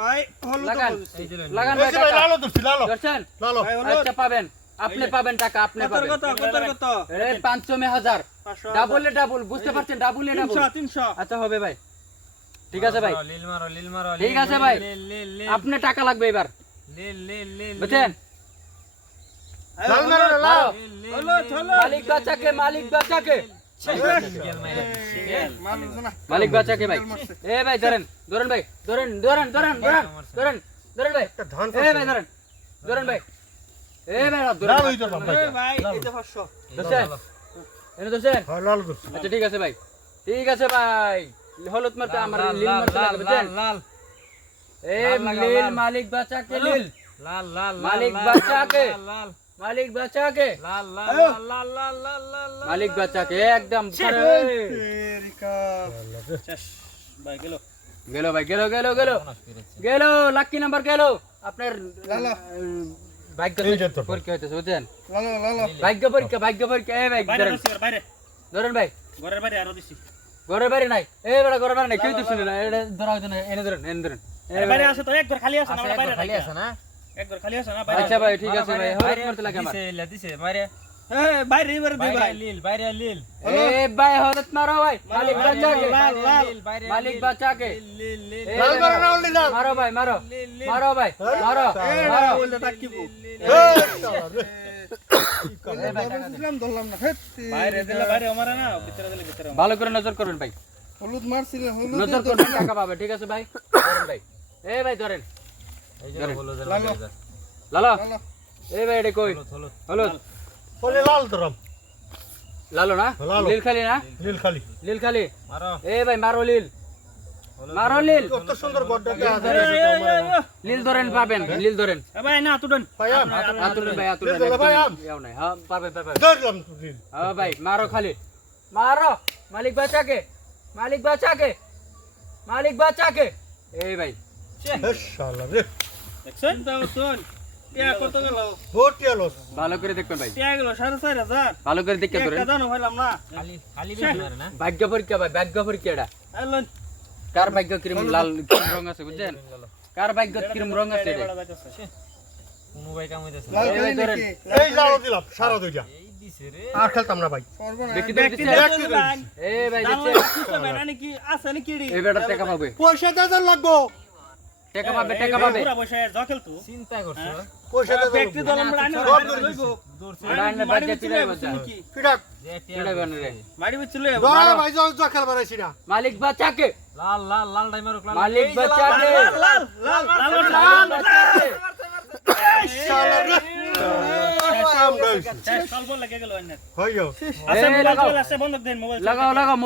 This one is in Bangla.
ভাই হলো তো লাগান বলছি। লাগান ভাই এই যে ভাই, টাকা লালো ধরছি, লালো। ধরছেন লালো। ভাই হলো আচ্ছা পাবেন আপনি পাবেন টাকা আপনি কত পাবেন কত কত এই 500 মে 1000 500 ডাবলে ডাবল বুঝতে পারছেন ডাবলে ডাবল 300 300 আচ্ছা হবে ভাই ঠিক আছে ভাই লিল মারো ঠিক আছে ভাই লিল আপনি টাকা লাগবে এবার লিল বুঝছেন লাল মেরো না, লাল। হলো হলো মালিক বাচ্চাকে মালিক বাচ্চাকে মালিক না মালিক বাচ্চাকে ভাই এ ভাই ধরেন ধরেন ভাই ধরেন ধরেন ধরেন ধরেন ধরেন ধরেন ভাই একটা ধান এ ভাই ধরেন ধরেন ভাই এ ভাই ধরেন লাল হইতো বাপ ভাই। এই ভাই এই যে 500 ধরছেন এনে ধরছেন হ্যাঁ, লালো ধরছি। আচ্ছা ঠিক আছে ভাই ঠিক আছে ভাই হলুদ মারতে আমার লীল মারতে লাগবে বুঝছেন এ লীল মালিক বাচ্চাকে লীল মালিক বাচ্চাকে মালিক বাচ্চাকে মালিক বাচ্চাকে একদম এরিকা শেষ ভাই গেল গেল ভাই গেল গেল গেল গেল লাকি নাম্বার গেল আপনার লালা। ভাগ্য এই যে তো। পরীক্ষা হইতেছে বুঝছেন লালো লালো ভাগ্য পরীক্ষা এ ভাই বাইরে ধরেন বসি বাইরে ধরেন ভাই ঘরের বাইরে আরো দিছি ঘরের বাড়ি নাই এ বেটা ঘরের বাড়ি নাই কেউ তো শুনে না এটা ধরা হইতো না এনে ধরেন এনে ধরেন বাইরে আছে তো এক ঘর খালি আছে না বাইরে খালি আছে না এক ঘর খালি আছে না বাইরে আচ্ছা ভাই ঠিক আছে ভাই হলুদ মারতে লাগে আমার দিছে বাইরে এই বাইরে এবারে দে ভাই বাইরে লিল এ ভাই হলুদ মারো ভাই মালিক বাচ্চাকে লাল লাল মালিক বাচ্চাকে এ লাল ভাই, মেরো না, only লাল। মারো ভাই মারো মারো ভাই মারো এই মারো বলতে তাকিবো এই শালা রে। বুঝলাম ধরলাম না বাইরে দিলে বাইরে আমারে না ভিতরে দিলে ভিতরে ভালো করে নজর করবেন ভাই হলুদ মারছিলেন হলুদ নজর করবেন টাকা পাবে ঠিক আছে ভাই ধরেন ভাই এ ভাই ধরেন এই যে বলো লালো লালো লালো এ ভাই এটা কই হলুদ বলে লাল ধরম। লালো না লালো। লীল খালি না নীল খালি। লীল খালি মারো এ ভাই মারো লীল মারো লীল কত সুন্দর গড্ডা দেয়া আছে। লীল ধরেন পাবেন লীল ধরেন এ ভাই না তুডন ভাই, আম। আতুলেন ভাই আতুলেন লীল ধরো ভাই, আম। ইয়াও নাই হ্যাঁ পাবেন পাবেন ধরলাম তো নীল। হ্যাঁ ভাই মারো খালি মারো মালিক বাচ্চাকে মালিক বাচ্চাকে মালিক বাচ্চাকে এই ভাই এই শালা রে। দেখছেন তাও শুন টিয়া কত গেল বহুত টিয়ালো। ভালো করে দেখবেন ভাই টিয়া গেল 4500 ভালো করে দেখে ধরেন একটা জানো হইলাম না খালি বেশি মারে না ভাগ্য পরীক্ষা ভাই ভাগ্য পরীক্ষা এটা এলন কার ভাগ্য কিরম লাল কিরম রং আছে বুঝছেন কার ভাগ্য কিরম রং আছে এটা কোনো ভাই কাম হইতাছে লাল এই কালি ধরেন। নাকি এই লালো দিলাম, সারা দুইটা। এই দিছে রে আর খেলতাম না ভাই। ব্যক্তি ব্যক্তি দিছে? দেখতে ভাই এই ভাই জানো দেখছে বেটা নাকি আছে নাকি রে এই বেটা টাকা পাবে পয়সা দাদা লাগবো। টাকা পাবে টাকা পাবে পুরা বসে জকেল তো চিন্তা করছো পয়সা দাদা ব্যক্তি লাগবো। দল আমরা আনি সব ধরে লইব দূরছে রান্না মারি বাজে বিচলে চিলাই বসে বাজা নাকি ফিরাক। যে চিলাই বানে রে মারি বিচলে দোয়া ভাই যা খেল বানাইছি না। মালিক বাচ্চাকে লাল টাইমার মালিক বাচ্চাকে লাল লাল লাল মালিক বাচ্চাকে শালা রে। আম গাইছি। শেষ কল বল লাগে গেল অন্য হইও। আচ্ছা এই মোবাইল লাগাও। চলে আসছে বন্ধ দেন মোবাইল লাগাও লাগাও